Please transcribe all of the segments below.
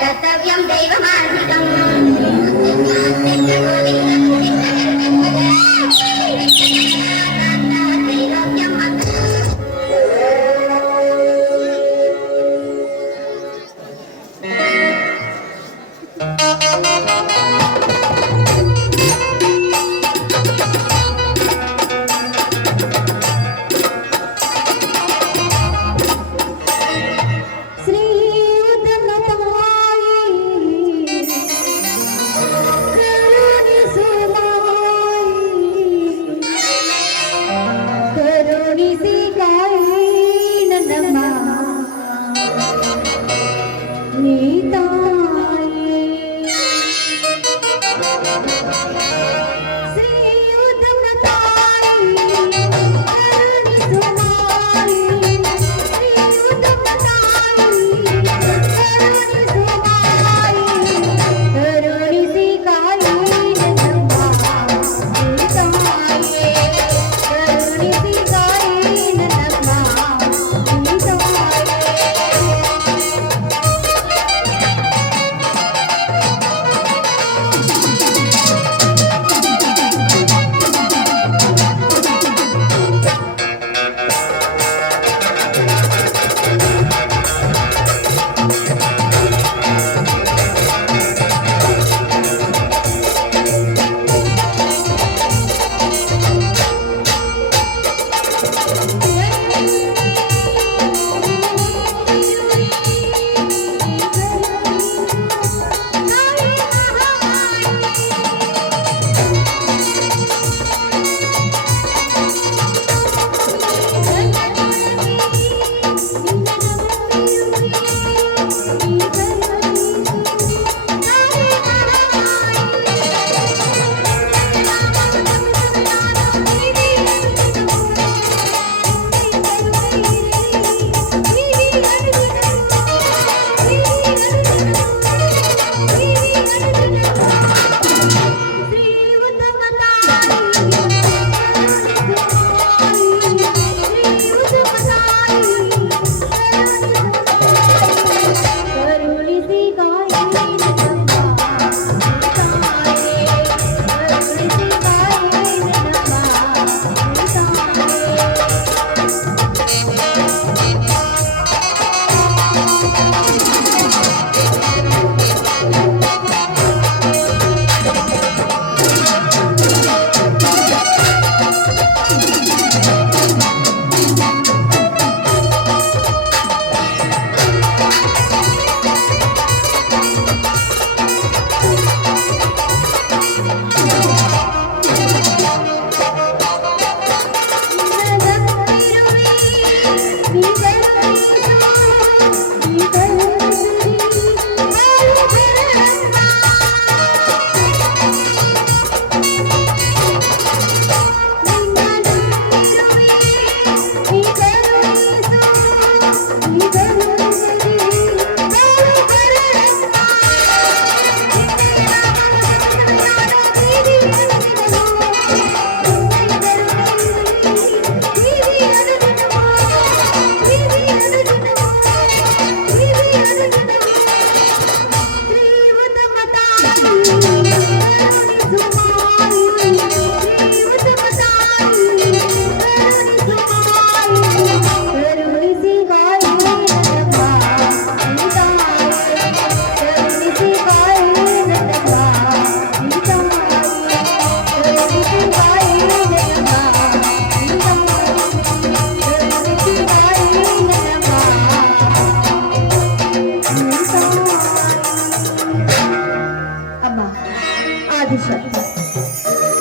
कर्तव्यं दैवमार्गिकम्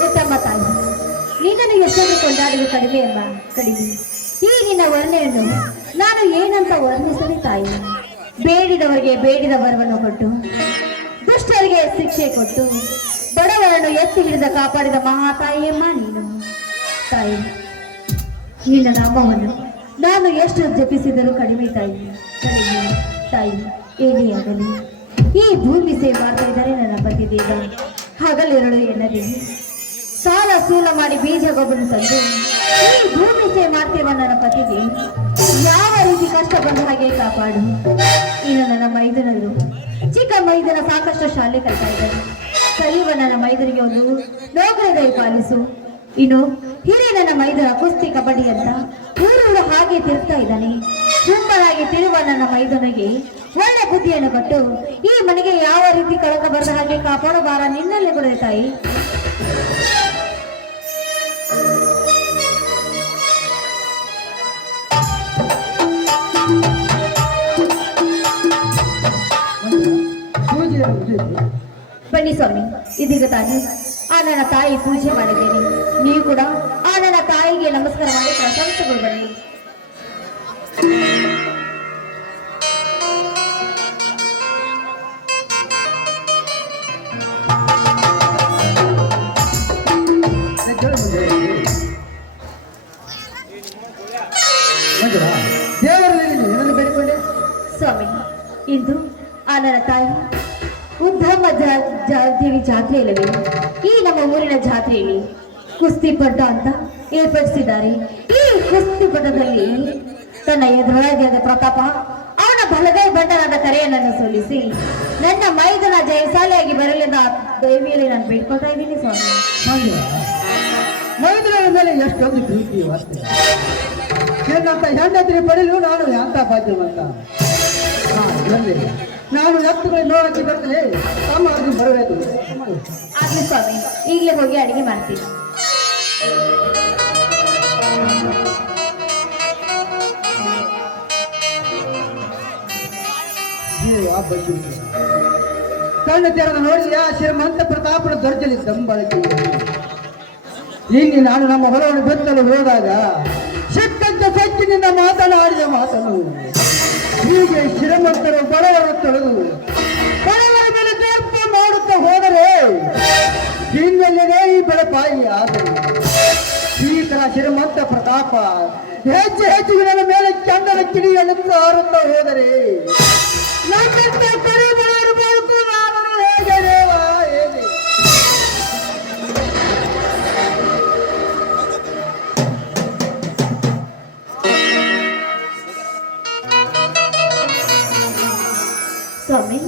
ಉತ್ತಮ ತಾಯಿ, ನಿನ್ನನ್ನು ಎಷ್ಟೊಂದು ಕೊಂಡಾಡಲು ಕಡಿಮೆ ಎಂಬ ಕಡಿಮೆ. ಈ ನಿನ್ನ ವರ್ಣೆಯನ್ನು ನಾನು ಏನಂತ ವರ್ಣಿಸಲಿ ತಾಯಿ. ಬೇಡಿದವರಿಗೆ ಬೇಡಿದ ವರವನ್ನು ಕೊಟ್ಟು, ದುಷ್ಟರಿಗೆ ಶಿಕ್ಷೆ ಕೊಟ್ಟು, ಬಡವರನ್ನು ಎತ್ತಿ ಹಿಡಿದ ಕಾಪಾಡಿದ ಮಹಾತಾಯಿಯಮ್ಮ ನೀನು ತಾಯಿ. ನಿನ್ನ ನಾಮವನ್ನು ನಾನು ಎಷ್ಟು ಜಪಿಸಿದರೂ ಕಡಿಮೆ ತಾಯಿ, ಕಡಿಮೆ ತಾಯಿ. ಏನೇ ಆಗಲಿ ಈ ಭೂಮಿ ಸೇವೆ ಮಾಡ್ತಾ ಇದ್ದಾರೆ ನನ್ನ ಪತಿದೇವ. ಹಗಲಿರಳು ಎನ್ನದೇ ಸಾಲ ಸೂಲ ಮಾಡಿ ಬೀಜ ಗೊಬ್ಬರ ತಂದು ಈ ಭೂಮಿ ಸೇವೆ ಮಾಡ್ತೇವ ನನ್ನ ಪತಿಗೆ ಯಾವ ರೀತಿ ಕಷ್ಟ ಬಂದ ಹಾಗೆ ಕಾಪಾಡು. ಇನ್ನು ಮೈದನರು. ಚಿಕ್ಕ ಮೈದನ ಸಾಕಷ್ಟು ಶಾಲೆ ಕಲಿತಾ ಇದ್ದಾರೆ. ಕಲಿಯುವ ನನ್ನ ಮೈದನಿಗೆ ಒಂದು ನೌಕರಿ ಪಾಲಿಸು. ಇನ್ನು ಹಿರಿಯ ನನ್ನ ಮೈದನ ಕುಸ್ತಿ ಕಬಡ್ಡಿ ಅಂತ ಊರೂರು ಹಾಗೆ ತಿರುಗ್ತಾ ಇದ್ದಾನೆ. ಸುಮ್ಮನಾಗಿ ತಿರುವ ನನ್ನ ಮೈದನಿಗೆ ಒಳ್ಳೆ ಬುದ್ಧಿಯನ್ನು ಕೊಟ್ಟು ಈ ಮನೆಗೆ ಯಾವ ರೀತಿ ಕಳಕ ಬರದ ಹಾಗೆ ಕಾಪಾಡೋ ಭಾರ ನಿನ್ನಲ್ಲಿ ಕೊಡುತ್ತೆ ತಾಯಿ. ಬನ್ನಿ ಸ್ವಾಮಿ, ಇದೀಗ ತಾನೇ ಆ ನನ್ನ ತಾಯಿ ಪೂಜೆ ಮಾಡಿದ್ದೇನೆ. ನೀವು ಕೂಡ ಆ ನನ್ನ ತಾಯಿಗೆ ನಮಸ್ಕಾರ ಮಾಡಿ ಪ್ರಶಂಸೆಗಳು ಬನ್ನಿ. ಸ್ವಾಮಿ, ಇಂದು ಆ ನನ್ನ ತಾಯಿ ಉದ್ದಮ ದೇವಿ ಜಾತ್ರೆ ಇಲ್ಲವೇ ಈ ನಮ್ಮ ಊರಿನ ಜಾತ್ರೆಯಲ್ಲಿ ಕುಸ್ತಿ ಪಟ ಅಂತ ಏರ್ಪಡಿಸಿದ್ದಾರೆ. ಈ ಕುಸ್ತಿ ಪಟದಲ್ಲಿ ತನ್ನ ಎದುರಾಗಿಯಾದ ಪ್ರತಾಪ ಅವನ ಬಲಗೈ ಬಂಡನಾದ ಕರೆಯನ್ನು ಸೋಲಿಸಿ ನನ್ನ ಮೈದನ ಜಯಶಾಲಿಯಾಗಿ ಬರಲಿದ ದೇವಿಯಲ್ಲಿ ನಾನು ಬೇಡ್ಕೊಳ್ತಾ ಇದ್ದೀನಿ ಸ್ವಾಮಿ. ಮೈದನ ಮೇಲೆ ಎಷ್ಟೊಂದು ಪ್ರೀತಿ ಏನಂತ ಹೆಂಡತಿರಿ ಪಡೆಯಲು ನಾನು ಎಂತ ಬಾಧ್ಯವಂತ. ನಾನು ಎತ್ತುಗಳು ನೋಡಕ್ಕೆ ಬರ್ತದೆ, ತಮ್ಮ ಅದನ್ನು ಬರಬೇಕು. ಆಗ್ಲಿ ಸ್ವಾಮಿ, ಈಗಲೇ ಹೋಗಿ ಅಡಿಗೆ ಮಾಡ್ತೀನಿ. ಕಣ್ಣು ತೆರೆದ ನೋಡಿದ ಶ್ರೀಮಂತ ಪ್ರತಾಪನ ದರ್ಜಲಿ ದಂಬಳಕೆ. ಇಲ್ಲಿ ನಾನು ನಮ್ಮ ಹೊಲವನ್ನು ಬೆತ್ತಲು ಹೋದಾಗ ಸಿಕ್ಕಂತ ಸೊಕ್ಕಿನಿಂದ ಮಾತನಾಡಿದ ಮಾತನು ಹೀಗೆ ಶ್ರೀಮಂತರು ಬಡವರು ತೊಳೆದು ಬಡವರ ಮೇಲೆ ತೀರ್ಪ ಮಾಡುತ್ತಾ ಹೋದರೆ ಹಿಂಗಲ್ಲದೆ ಈ ಬೆಳಪಾಯಿ ಆದರೆ ಈ ತರ ಶ್ರೀಮಂತ ಪ್ರತಾಪ ಹೆಚ್ಚು ಹೆಚ್ಚು ನನ್ನ ಮೇಲೆ ಚಂದನ ಕಿಡಿಯನ್ನು ಹಾರುತ್ತಾ ಹೋದರೆ ನನ್ನಿಂದ ಕಡಿಮೆಯಿರಬೇಕು. ನಾನು ಹೇಗೆ ದೇವ ಹೇಗೆ ಸ್ವಾಮಿ,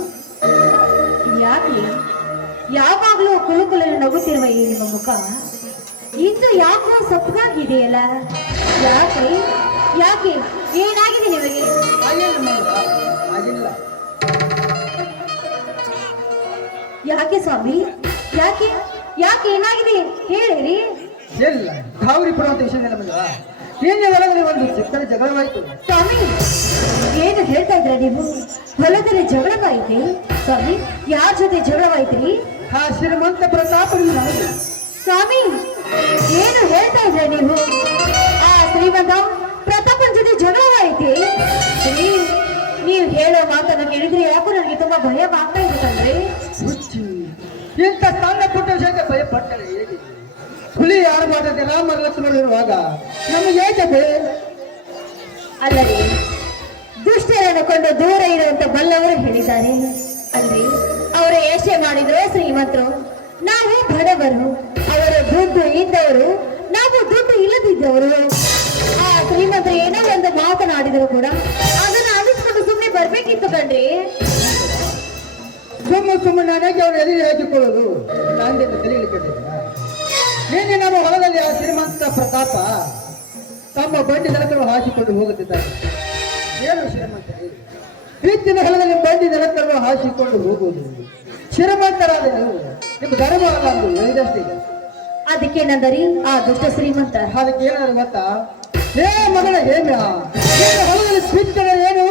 ಯಾಕೆ ಯಾವಾಗಲೂ ಕುಳುಕುಲನ್ನು ನಗುತ್ತಿರುವ ಈ ನಿಮ್ಮ ಮುಖ ಇಂದು ಯಾಕೋ ಸಪ್ಪಗಾಗಿದೆಯಲ್ಲ? ಯಾಕೆ ಯಾಕೆ ಏನಾಗಿದೆ ನಿಮಗೆ? ಯಾಕೆ ಸ್ವಾಮಿ, ಯಾಕೆ ಯಾಕೆ ಏನಾಗಿದೆ ಹೇಳಿರಿ. ಇಲ್ಲ ಗಾವರಿ ಪಡುವಂತ ವಿಷಯ ನಮಗೆ ನಿನ್ನೆ ಹೊಲದಲ್ಲಿ ಒಂದು ಚಿಕ್ಕದ ಜಗಳವಾಯಿತು. ಸ್ವಾಮಿ, ಏನು ಹೇಳ್ತಾ ಇದ್ರ ನೀವು? ಹೊಲದಲ್ಲಿ ಜಗಳವಾಯಿತೆ? ಸ್ವಾಮಿ, ಯಾರ ಜೊತೆ ಜಗಳವಾಯ್ತ್ರಿ? ಆ ಶ್ರೀಮಂತ ಪ್ರತಾಪ ಸ್ವಾಮಿ, ಏನು ಹೇಳ್ತಾ ಇದ್ರ ನೀವು? ಆ ಶ್ರೀಮಂತ ಪ್ರತಾಪನ ಜೊತೆ ಜಗಳವಾಯ್ತೆ? ನೀವು ಹೇಳೋ ಮಾತನ್ನು ಕೇಳಿದ್ರೆ ಯಾಕೋ ನನಗೆ ತುಂಬಾ ಭಯ ಆಗ್ತಾ ಇದೆ ಕಣ್ರಿ. ಇಂಥ ಸಣ್ಣ ಪುಟ್ಟ ವಿಷಯಕ್ಕೆ ಭಯಪಟ್ಟರೆ ಹೇಗೆ? ಹುಲಿ ಆಡಬಾರದೆ ರಾಮ ಲಕ್ಷ್ಮಣರಿರುವಾಗ ನಮಗೆ ಏಕೆ ಭಯ? ಅಲ್ಲದೆ ದುಷ್ಟರನ್ನು ಕೊಂಡು ದೂರ ಇರುವಂತ ಬಲ್ಲವರು ಹೇಳಿದ್ದಾರೆ ಅಲ್ರಿ. ಅವರು ಏಷೆ ಮಾಡಿದ್ರು ಶ್ರೀಮಂತರು, ನಾವು ಬಡವರು. ಅವರು ದುಡ್ಡು ಇದ್ದವರು, ನಾವು ದುಡ್ಡು ಇಲ್ಲದಿದ್ದವರು. ಆ ಶ್ರೀಮಂತರು ಏನೋ ಒಂದು ಮಾತನಾಡಿದ್ರು ಕೂಡ ಅದನ್ನು ಅನಿಸ್ಕೊಂಡು ಸುಮ್ಮನೆ ಬರ್ಬೇಕಿತ್ತು ಕಣ್ರಿ. ಸುಮ್ಮನೆ ನನಗೆ ಅವರು ಎದುರು ಹಾಕಿಕೊಳ್ಳೋದು ನಾಂದೇನು ಕಲೀಲಿಕ್ಕೆ. ನಿನ್ನೆ ನಮ್ಮ ಹೊಲದಲ್ಲಿ ಆ ಶ್ರೀಮಂತ ಪ್ರತಾಪ ತಮ್ಮ ಬಂಡಿ ನೆಲಕರು ಹಾಕಿಕೊಂಡು ಹೋಗುತ್ತಿದ್ದಾರೆ. ಏನು ಶ್ರೀಮಂತರೇ, ಪ್ರೀತಿನ ಹೊಲದಲ್ಲಿ ಬಂಡಿ ನೆಲಕರು ಹಾಕಿಕೊಂಡು ಹೋಗುವುದು ಶ್ರೀಮಂತರಾದ ನೀವು ನಿಮ್ಮ ಧರ್ಮ ಅಲ್ಲ ಎಂದು ಹೇಳಿದಷ್ಟೇ. ಅದಕ್ಕೇನಂದರಿ ಆ ದುಷ್ಟ ಶ್ರೀಮಂತ? ಅದಕ್ಕೆ ಏನಾದ್ರು ಗೊತ್ತಾ? ಹೇ ಮಗಳ ಹೇಮ್ಯ, ಹೊಲದಲ್ಲಿ ಪ್ರೀತಿನ ಏನು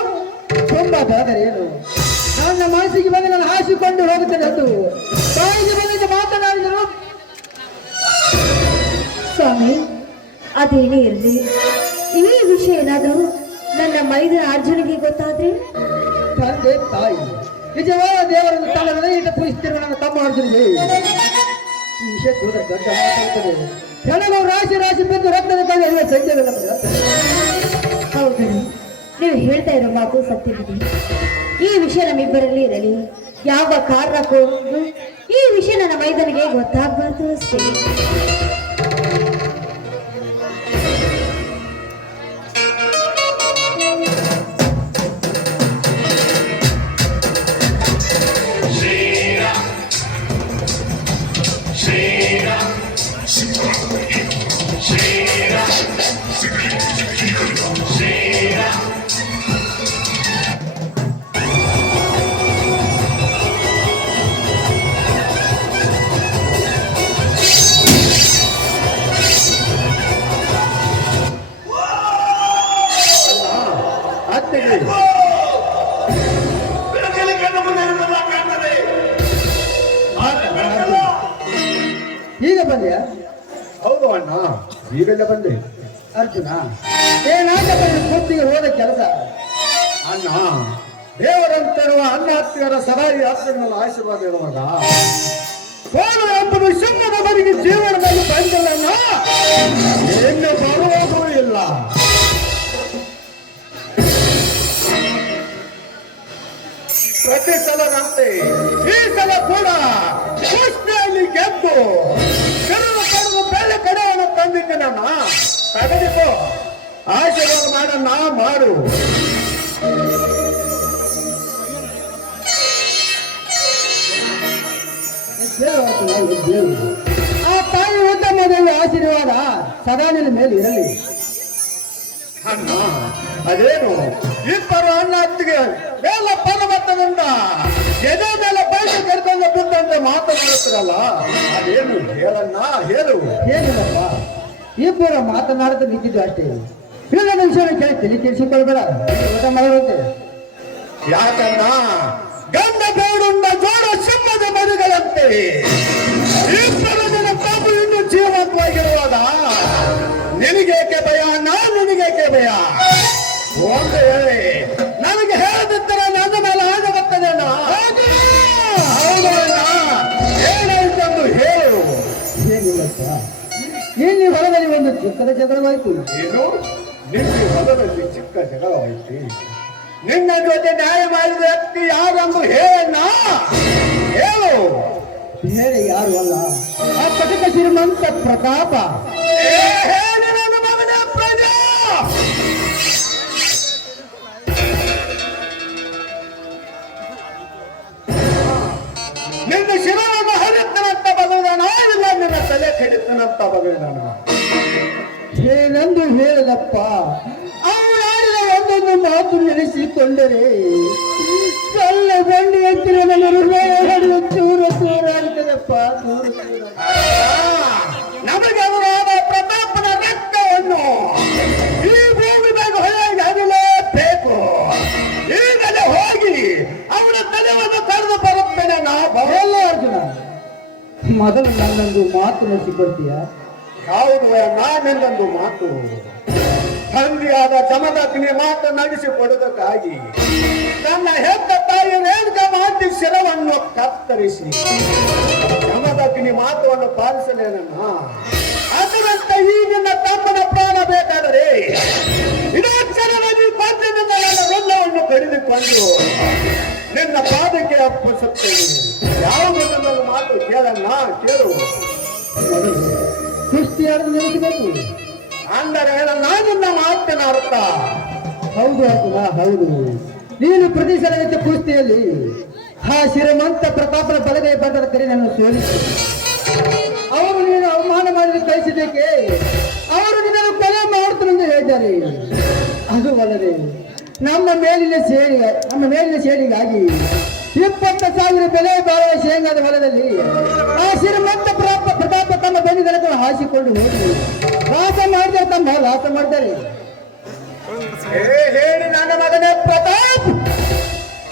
ತುಂಬಾ ಬಾದರೆ ಏನು ನನ್ನ ಮನಸ್ಸಿಗೆ ಬಂದು ನಾನು ಹಾಸಿಕೊಂಡು ಹೋಗುತ್ತೇನೆ ಅದು ಬಾಯಿಗೆ ಬಂದಿದ್ದ ಮಾತನಾಡಿದರು. ಸ್ವಾಮಿ, ಅದೇನೇ ಇರಲಿ, ಈ ವಿಷಯ ಏನಾದರೂ ನನ್ನ ಮೈದ ಅರ್ಜುನಿಗೆ ಗೊತ್ತಾದ್ರೆ? ತಂದೆ ತಾಯಿ ನಿಜವಾದ ದೇವರನ್ನು ತನ್ನ ಹೃದಯದಿಂದ ಪೂಜಿಸುತ್ತಿರುವ ನನ್ನ ತಮ್ಮ ಅರ್ಜುನಿಗೆ ಈ ವಿಷಯ ತಿಳಿದ್ರೆ ದೊಡ್ಡ ಮಾತಾಡ್ತದೆ. ಹೆಣಗಳು ರಾಶಿ ರಾಶಿ ಬಿದ್ದು ರಕ್ತದ ಕಣ್ಣು ಎಲ್ಲ ಸಂಜೆ. ಹೌದು, ನೀವು ಹೇಳ್ತಾ ಇರೋ ಮಾತು ಸತ್ಯವಿದೆ. ಈ ವಿಷಯ ನಮ್ಮಿಬ್ಬರಲ್ಲಿ ಇರಲಿ. ಯಾವ ಕಾರಣಕ್ಕೂ ಈ ವಿಷಯ ನನ್ನ ಮೈದನಿಗೆ ಗೊತ್ತಾಗಬಾರ್ದು ಅಷ್ಟೇ. ಈಗ ಬಂದ್ಯಾ? ಹೌದು ಅಣ್ಣ, ಈಗಲೇ ಬಂದೆ. ಅರ್ಜುನ, ಏನಾಗ ಕೂತಿಗೆ ಹೋದ ಕೆಲಸ? ಅಣ್ಣ, ದೇವರಂತಿರುವ ಅನ್ನ ಹತ್ತಿರ ಸದಾ ಈ ಆತ್ಮಗಳ ಆಶೀರ್ವಾದ ಇರುವಾಗ ಸೋಲು ಎಂಬುದು ಸಿಂಹದ ಬರಿಗೆ ಜೀವನದಲ್ಲಿ ಬಂದಿಲ್ಲ, ಎಣ್ಣೆ ಬರುವುದೂ ಇಲ್ಲ. ಪ್ರತಿ ಸಲದಂತೆ ಈ ಸಲ ಕೂಡ ಕುಸ್ತಿಯಲ್ಲಿ ಗೆದ್ದು ಕಡಿದು ಬೇರೆ ಕಡೆಯನ್ನು ತಂದಿದ್ದೆ. ನನ್ನ ತಗದಿಕೋ, ಆಶೀರ್ವಾದ ಮಾಡನ್ನ ಮಾಡು. ಆ ತಾಯಿ ಉತ್ತಮದಲ್ಲಿ ಆಶೀರ್ವಾದ ಸದಾ ನಿನ್ನ ಮೇಲೆ ಇರಲಿ. ಅಣ್ಣ, ಅದೇನು ಇಬ್ಬರು ಅಣ್ಣ ಹತ್ತಿಗೆ ಎಲ್ಲ ಪರ್ವತದಿಂದ ಎದೆ ಮೇಲೆ ಬೈಕ್ ಕರೆದಂಗ ಬಿದ್ದಂತೆ ಮಾತನಾಡುತ್ತಿರಲ್ಲ, ಅದೇನು ಹೇಳಣ್ಣ, ಹೇಳು. ಏನಿಲ್ಲಪ್ಪ, ಇಬ್ಬರು ಮಾತನಾಡುತ್ತ ನಿಂತಿದ್ದು ಅಷ್ಟೇ. ಇಲ್ಲ ವಿಷಯ ಕೇಳಿ ತಲೆ ಕೆಡಿಸಿಕೊಳ್ಬೇಡ, ಊಟ ಮಾಡೋಕೆ. ಯಾಕಣ್ಣ, ಗಂಡ ಬೇಡುಂಡ ಜೋಡ ಸಿಂಹದ ಮರಿಗಳಂತೆ ಇಬ್ಬರು ನಿನ್ನ ಪ್ರಭು ಇನ್ನು ಜೀವಂತವಾಗಿರುವಾಗ ನಿನಗೇಕೆ ಭಯ ಅಣ್ಣ, ನಿನಗೇಕೆ ಭಯ? ಒಂದು ಹೇಳಿ ನನಗೆ ಹೇಳದಿದ್ದರೆ ನನ್ನ ಮೇಲೆ ಆಗ ಬರ್ತದೆ ಅಣ್ಣ. ಹೌದು ಅಣ್ಣ, ಏನಾಯ್ತೆಂದು ಹೇಳು. ಏನಿಲ್ಲಪ್ಪ, ಇಲ್ಲಿ ಹೊರದಲ್ಲಿ ಒಂದು ಚಿಕ್ಕದ ಜಗಳವಾಯ್ತು. ಏನು? ನಿನ್ನ ಹೊಲದಲ್ಲಿ ಚಿಕ್ಕ ಜಗಳವಾಯ್ತು? ನಿನ್ನ ಜೊತೆ ನ್ಯಾಯ ಮಾಡಿದ ವ್ಯಕ್ತಿ ಯಾರೆಂದು ಹೇಳಣ್ಣ, ಹೇಳು. ಬೇರೆ ಯಾರು ಅಲ್ಲ, ಆ ಪಟಕ ಶ್ರೀಮಂತ ಪ್ರತಾಪ. ಹೇಳಿ ನನ್ನ ಮಗನ ಪ್ರಜಾ. ನಿನ್ನ ಶಿರವನ್ನು ಹರಿತನಂತ ಬಗೆದಾನ, ಇಲ್ಲ ನಿನ್ನ ತಲೆ ಕೆಡಿತನಂತ ಬಗೆದಾನ? ಏನೆಂದು ಹೇಳದಪ್ಪ, ಅವರಾಡಿದ ಒಂದೊಂದು ಮಾತು ನೆನೆಸಿಕೊಂಡರೆ ಕಲ್ಲ ಬಂಡಿ ಎತ್ತಿನ ನನ್ನ ಹೃದಯ ಹರಿದು ಚೂರ ಚೂರಾಗುತ್ತದಪ್ಪ, ಚೂರ ಚೂರ. ನಮಗೆ ಅವರಾದ ಪ್ರತಾಪನ ರಕ್ತವನ್ನು ಈ ಭೂಮಿ ಮೇಲೆ ಹೊಳೆಯಾಗಿ ಹರಿಲೇಬೇಕು. ಈಗಲೇ ಹೋಗಿ ಅವನ ತಲೆಯನ್ನು ಕರೆದು ಬರುತ್ತೇನೆ ನಾವು. ಎಲ್ಲ ಅರ್ಜುನ, ಮೊದಲು ನನ್ನೊಂದು ಮಾತು ನೆನೆಸಿಕೊಳ್ತೀಯ? ಹೌದು, ನಾನೆಂದೊಂದು ಮಾತು. ತಂದೆಯಾದ ಜಮದಗ್ನಿ ಮಾತು ನಡೆಸಿಕೊಡುವುದಕ್ಕಾಗಿ ನನ್ನ ಹೆತ್ತ ತಾಯಿ ರೇಣುಕಾ ಮಾತಿ ಶಿರವನ್ನು ಕತ್ತರಿಸಿ ಜಮದಗ್ನಿ ಮಾತನ್ನು ಪಾಲಿಸಲೇನನ್ನ. ಅದರಂತೆ ಈಗಿನ ತಮ್ಮನ ಪ್ರಾಣ ಬೇಕಾದರೆ ಇಡೋಕ್ಷರದಲ್ಲಿ ಪದ್ಯದಿಂದ ನನ್ನ ಹೃದಯವನ್ನು ಕಡಿದುಕೊಂಡು ನಿನ್ನ ಪಾದಕ್ಕೆ ಅರ್ಪಿಸುತ್ತೇನೆ. ಯಾವುದು ನನ್ನೊಂದು ಮಾತು ಕೇಳನ್ನ, ಕೇಳು. ಕುಸ್ತಿ ಆಡಲು ನೆನೆಸಬೇಕು ಅಂದರೆ ನಾನಿನ್ನ ಮಾತಿನ ಅರ್ಥ. ಹೌದು ಅರ್ಜುನ, ಹೌದು. ನೀನು ಪ್ರತಿ ಸಲದ ಕುಸ್ತಿಯಲ್ಲಿ ಆ ಶ್ರೀಮಂತ ಪ್ರತಾಪನ ಬಲಗೈ ಬಂದರ ಕರೆ ನನ್ನ ಸೋಲಿಸಿ ಅವರು ನೀನು ಅವಮಾನ ಮಾಡಿದ ಕಳಿಸಿದ್ದಕ್ಕೆ ಅವರು ನಿನ್ನನ್ನು ಕೊಲೆ ಮಾಡುತ್ತನೆಂದು ಹೇಳಿದ್ದಾರೆ. ಅದು ಅಲ್ಲದೆ ನಮ್ಮ ಮೇಲಿನ ಸೇಡಿಗಾಗಿ 20,000 ಬೆಲೆ ಬಾಳುವ ಶೇಂಗಾದ ಹೊಲದಲ್ಲಿ ಆ ಶ್ರೀಮಂತ ಪ್ರತಾಪ ತಮ್ಮ ಬೆನ್ನಿಗಳನ್ನು ಹಾಸಿಕೊಂಡು ಹೋಗಿ ವಾಸ ಮಾಡಿದರೆ ತಮ್ಮ ಲಾಸ ಮಾಡಿದ್ದಾರೆ. ಹೇಳಿ ನನ್ನ ಮಗನೇ ಪ್ರತಾಪ್,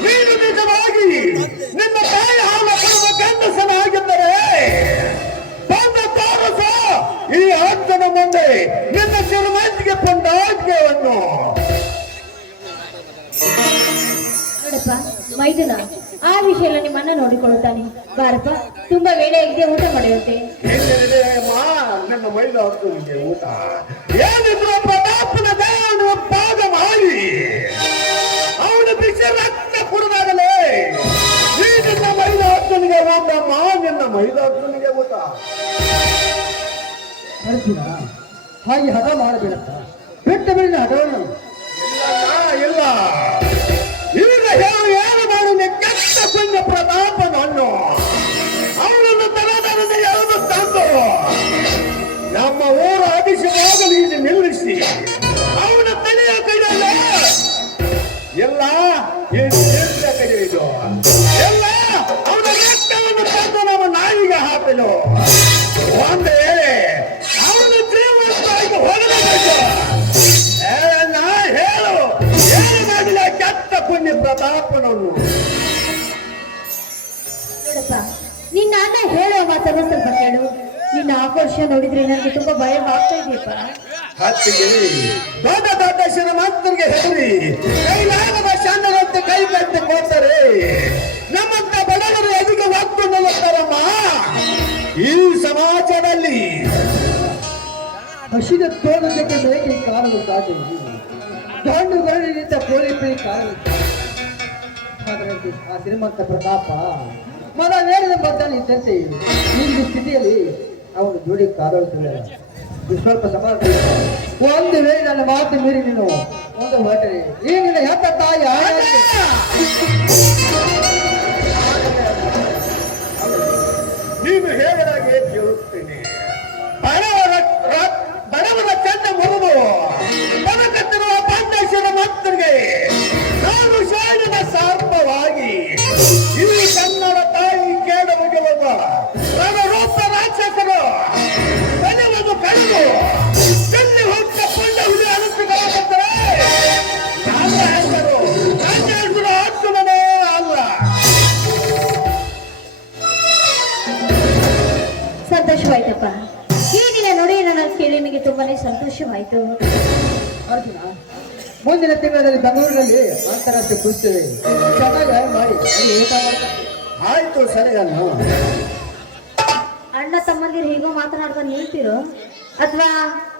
ನೀನು ನಿಜವಾಗಿ ನಿನ್ನ ತಾಯಿ ಹಾಲ ಕೊಡುವ ಗಂಡಸನಾಗಿದ್ದರೆ ಬಂದ ತೋರಿಸ ಈ ಅರ್ಜುನ ಮುಂದೆ ನಿನ್ನ ಶ್ರೀಮಂತಿಗೆ ಪುಂಡಾಜ್ಞೆಯನ್ನು. ನೋಡಪ್ಪ ಮೈದುನ, ಆ ವಿಷಯ ಎಲ್ಲ ನಿಮ್ಮನ್ನ ನೋಡಿಕೊಳ್ಳುತ್ತಾನೆ. ಬಾರಪ್ಪ, ತುಂಬಾ ವೇಳೆ ಆಗಿದೆ, ಊಟ ಮಾಡಿರುತ್ತೆ. ಏನಿದೆ ಮಾ, ನನ್ನ ಮೈದ ಅರ್ಜುನಿಗೆ ಊಟ ಏನಿದ್ರು ಪ್ರತಾಪನ ದೇಹವನ್ನು ಪಾದ ಮಾಡಿ ಅವನು ಬಿಸಿ ರಕ್ತ ಕುಡಿದಾಗಲೇ ಈ ನಿನ್ನ ಮೈದ ಅರ್ಜುನಿಗೆ ಊಟ ಮಾ, ನಿನ್ನ ಮೈದ ಅರ್ಜುನಿಗೆ ಊಟ. ಅರ್ಜುನ, ಹಾಗೆ ಹಠ ಮಾಡಬೇಡಪ್ಪ, ಬಿಟ್ಟ ಬಿಡಿನ ಹಠವನ್ನು. ಇಲ್ಲ, ಈಗ ಏನು ಮಾಡಿ ಕೆಟ್ಟ ಪುಣ್ಯ ಪ್ರತಾಪನನ್ನು ಅವನನ್ನು ತರದರದೆ ಯಾವುದು ತಂದು ನಮ್ಮ ಊರ ಅಭಿಷೇಕವಾಗಲು ಇಲ್ಲಿ ನಿಲ್ಲಿಸಿ ಅವನ ತಲೆಯ ಕೈಯಲ್ಲ ಎಲ್ಲ ಕೈ ಇದು ಎಲ್ಲ ಅವನ ರಕ್ತವನ್ನು ತಂದು ನಮ್ಮ ನಾಯಿಗೆ ಹಾಕಲು ಒಂದೇ ಅವನ ಜೀವನವಾಗಿ ಹೊರಡಬೇಕು. ಹೇಳು, ಏನು ಮಾಡಿಲ್ಲ ಕೆಟ್ಟ ಪುಣ್ಯ ಪ್ರತಾಪನನ್ನು. ನೋಡಪ್ಪ, ನಿನ್ನ ಅಣ್ಣ ಹೇಳುವ ಮಾತನ್ನು ಸ್ವಲ್ಪ ಕೇಳು. ನಿನ್ನ ಆಕರ್ಷ ನೋಡಿದ್ರೆ ನನಗೆ ತುಂಬಾ ಭಯ ಆಗ್ತಾ ಇದೆಯಪ್ಪ. ಹತ್ತಿಗೆ ದೊಡ್ಡ ದೊಡ್ಡ ಶ್ರೀಮಂತರಿಗೆ ಹೆದರಿ ಕೈಲಾಗದ ಶಾಂತರಂತೆ ಕೈ ಕಟ್ಟಿ ಕೊಡ್ತಾರೆ. ನಮ್ಮಂತ ಬಡವರು ಎದುರು ಒತ್ತು ನಿಲ್ಲುತ್ತಾರಮ್ಮ ಈ ಸಮಾಜದಲ್ಲಿ. ಹಸಿದ ತೋಳದಕ್ಕೆ ಮೇಕೆ ಕಾಣಲು ಸಾಧ್ಯವಿಲ್ಲ. ಗಂಡು ಗಂಡಿನಿಂದ ಕೋಳಿ ಪೀಳಿ ಕಾಣಲು ಅದರಂತೆ ಆ ಶ್ರೀಮಂತ ಪ್ರತಾಪ ಮನ ನೇರಿದ ಮದ್ದನ್ನು ಇದ್ದಂತೆ ಈ ಸ್ಥಿತಿಯಲ್ಲಿ ಅವನು ಜೋಡಿ ಕಾದೊಳ್ತಿಲ್ಲ. ಸ್ವಲ್ಪ ಸಮಾಧಾನ. ಒಂದು ವೇಳೆ ನನ್ನ ಮಾತು ಮೀರಿ ನೀನು ಒಂದು ಹೊರಟರೆ ಈ ನಿನ್ನ ಹೆತ್ತ ತಾಯಿ ನೀನು ಹೇಳಿದಾಗೆ ಕೇಳುತ್ತೇನೆ. ಬಡವರ ಚಂದ ಮುರಿದು ಬದುಕುತ್ತಿರುವ ಪಾಂಡೇಶ್ವರ ಭಕ್ತರಿಗೆ ನಾನು ಶಾಲಿನ ಸಾರ್ಥವಾಗಿ ಈ ಕನ್ನಡ ತಾಯಿ ಕೇಳುವುದಿಲ್ಲ. ರಣರೂಪ ರಾಕ್ಷಸರು ಕಲಿಯುವುದು ಕಳೆದು ಚೆಲ್ಲಿ ಹೊತ್ತ ಪುಣ್ಯವಿದೆ ಅನುಷ್ಠಿಸಲಾಗುತ್ತದೆ. ನನ್ನ ಹೆಸರು ಅರ್ಜುನನೇ ಅಲ್ಲ. ಸಂತೋಷವಾಯ್ತಪ್ಪ. ಈ ನಿನ್ನ ನುಡಿ ನನ್ನ ಕೇಳಿ ನನಗೆ ತುಂಬಾನೇ ಸಂತೋಷವಾಯ್ತು. ಅರ್ಜುನ, ಮುಂದಿನ ತಿಂಗಳಲ್ಲಿ ಬೆಂಗಳೂರಿನಲ್ಲಿ ಅಂತಾರಾಷ್ಟ್ರೀಯ ಕುಸ್ತಿ ಚೆನ್ನಾಗಿ ಮಾಡಿ ಅಲ್ಲಿ ಊಟ ಮಾಡ್ತಾರೆ. ಆಯ್ತು ಸರಿ ಅನ್ನು ಅಣ್ಣ ತಮ್ಮಂದಿರು ಹೀಗೋ ಮಾತನಾಡ್ಕೊಂಡು ನಿಲ್ತಿರೋ ಅಥವಾ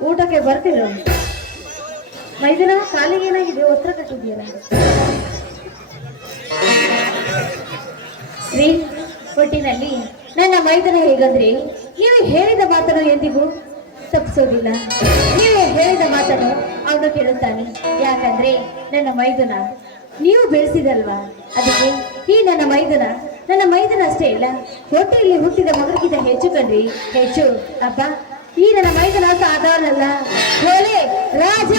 ಊಟಕ್ಕೆ ಬರ್ತಿರೋ? ಮೈದಿನ ಕಾಲಿಗೆ ಏನಾಗಿದೆ? ಒತ್ತಡ ಕಟ್ಟಿದ್ದೀರಾ? ರೀ, ಒಟ್ಟಿನಲ್ಲಿ ನನ್ನ ಮೈದನ ಹೇಗಂದ್ರೆ ನೀವು ಹೇಳಿದ ಮಾತನ್ನು ಎಂದಿಗೂ ತಪ್ಪಿಸೋದಿಲ್ಲ. ನೀವು ಹೇಳಿದ ಮಾತನ್ನು ಅವನು ಕೇಳುತ್ತಾನೆ. ಯಾಕಂದ್ರೆ ನನ್ನ ಮೈದನ ನೀವು ಬೆಳೆಸಿದಲ್ವಾ, ಅದಕ್ಕೆ ಈ ನನ್ನ ಮೈದನ ಅಷ್ಟೇ ಇಲ್ಲ, ಹೊಟ್ಟೆಯಲ್ಲಿ ಹುಟ್ಟಿದ ಮಗನಿಗಿಂತ ಹೆಚ್ಚು ಕಣ್ರಿ, ಹೆಚ್ಚು. ಅಪ್ಪ, ಈ ನನ್ನ ಮೈದನ ಸಾಧಾರಣ ಹೊಲೆ ರಾಜ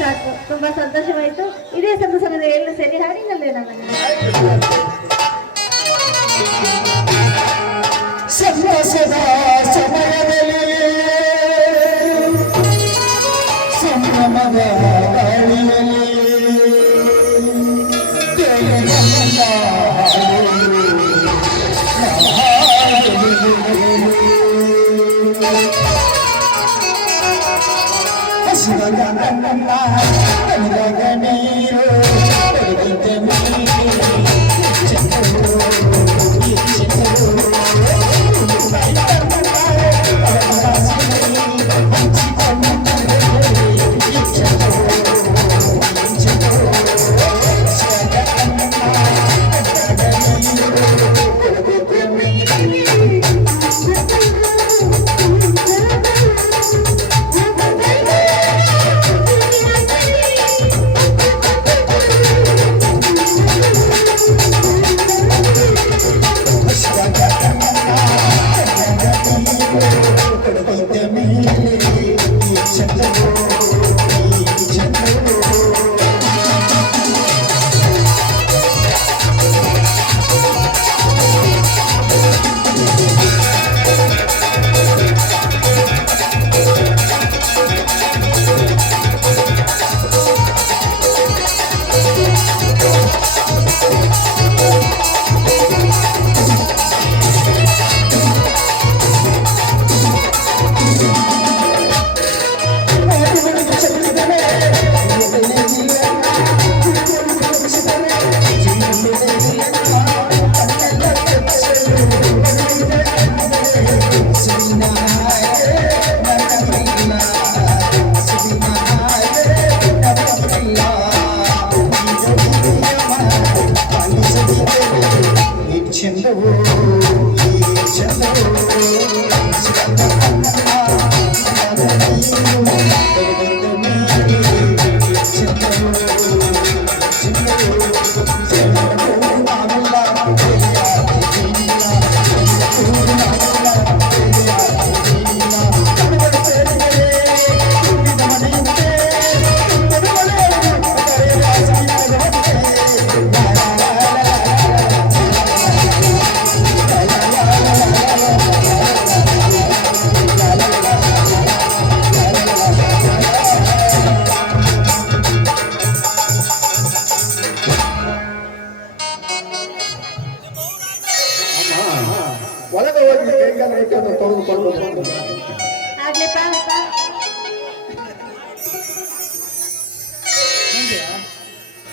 ಸಾಕು. ತುಂಬಾ ಸಂತೋಷವಾಯಿತು. ಇದೇ ಸಂತೋಷದಿಂದ ಎಲ್ಲ ಸರಿ ಹಾಡಿನಲ್ಲೇ ನನಗೆ ಸಂತೋಷದ ಸಮಯದಲ್ಲಿ ಸಂಭ್ರಮದ ಗಾಳಿಯಲ್ಲಿ ನೀರು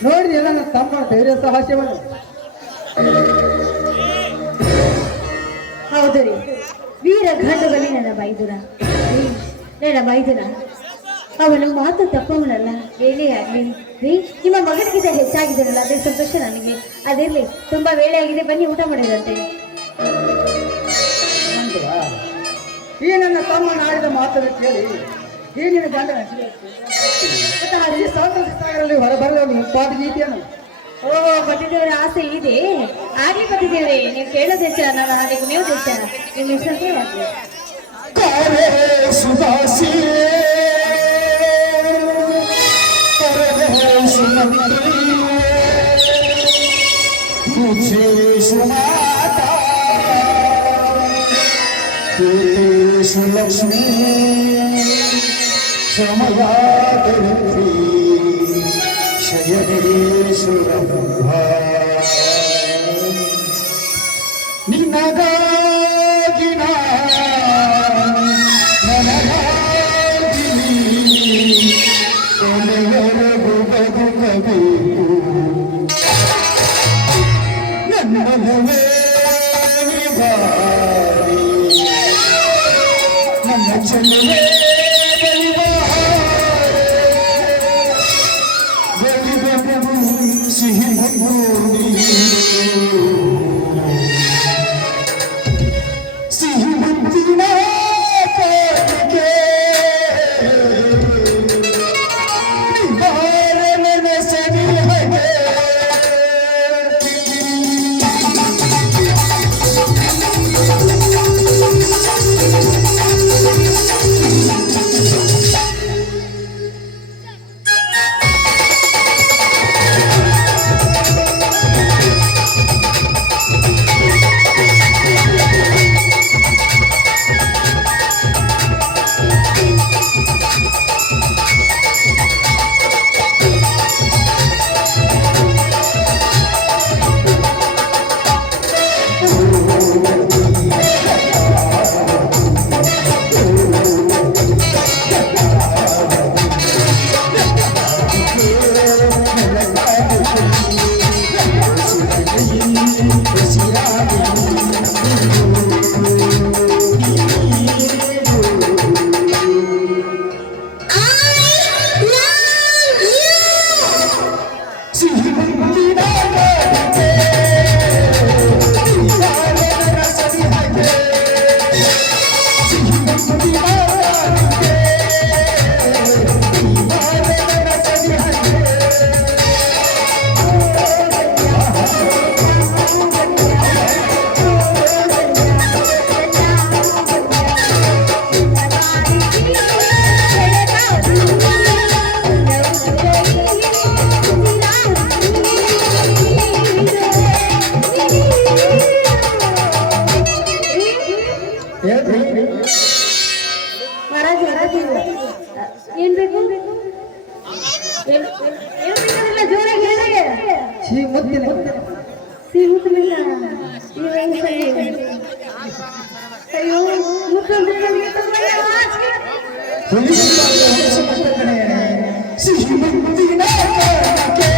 ನೋಡಿ ನನ್ನ ತಮ್ಮ ಧೈರ್ಯ ಸಾಹಸ್ಯವನ್ನು. ಹೌದು ರೀ, ವೀರ ಗಂಡುಗಲಿ ನನ್ನ ಬೈದುನ. ನನ್ನ ಬೈದುನ ಅವನು ಮಾತು ತಪ್ಪವನಲ್ಲ, ಏನೇ ಆಗಲಿ ರೀ. ನಿಮ್ಮ ಮಗನಿಗಿಂತ ಹೆಚ್ಚಾಗಿದ್ದಾರಲ್ಲ, ಅದೇ ಸಂತೋಷ ನನಗೆ. ಅದಿರಲಿ, ತುಂಬಾ ವೇಳೆ ಆಗಿದೆ, ಬನ್ನಿ ಊಟ ಮಾಡಿದಂತೆ. ಈ ನನ್ನ ತಮ್ಮ ನಾಡಿದ ಮಾತನ್ನು ಕೇಳಿ ಈ ನಿನ್ನ ಗಂಡ ಸಾಗರಲ್ಲಿ ಹೊರಬರಲು ಇಂಪಾದ ಗೀತೆಯನ್ನು. ಓ, ಪತಿದೇವರ ಆಸೆ ಇದೆ. ಹಾಗೆ ಪತಿದೇವ್ರೆ, ನೀವು ಕೇಳೋದು ಹೆಚ್ಚ, ನಾನು ಹಾಗೆ ಕುಣಿಯೋದು ಹೆಚ್ಚ. ನಿಮ್ಮ ಹೆಸರು ಯಾಕೆ? ಕಾರೇ ಸುದಾಸಿ मुझे सुनाता तेषु लक्ष्मी क्षमयादरति शयनेषु रम्भा ನಿನಗಾಗಿ ನನಗಾಗಿ ಕೊನೆಯವರೆಗೂ ಬದುಕಬೇಕು ನನ್ನಲ್ಲವೇ ಬಾರಿ ನನ್ನ ಚೆಲುವೆ ಬಲಿಬೆರಗು ಸಿಹಿ ಸಿಹಿ ಮುತ್ತಿನ ಕಾಣಿಕೆ ನಿವಾರಣೆ ಸರಿ ಹಾಗೆ ಏನ್ ಬೇಕು? ಜೋರಾಗಿ ಶ್ರೀ ಮುತ್ತಿನ ಅಯ್ಯೋ, ಸಿಹಿ ಮುತ್ತಿನ ಕಾಣಿಕೆ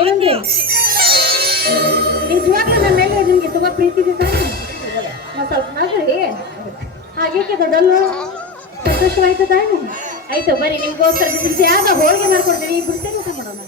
ಏನಂದ್ರೆ ನಿಜವಾಗ್ಲೂ ನನ್ನ ಮೇಲೆ ನಿಮ್ಗೆ ತುಂಬಾ ಪ್ರೀತಿ ಇದೆ ತಾನೆ? ಒಂದ್ ಸ್ವಲ್ಪ ನಗ್ರಿ. ಹಾಗೆ ದೊಡ್ಡಲ್ಲು ಸಂತೋಷವಾಯ್ತು ತಾನೆ? ಆಯ್ತು ಬರ್ರಿ, ನಿಮ್ಗೋಸ್ಕರ ಬಿಸಿ ಆಗ ಹೋಳಿಗೆ ಮಾಡ್ಕೊಡ್ತೀನಿ, ಬಿಡ್ತೇನೆ ಊಟ ಮಾಡೋಣ.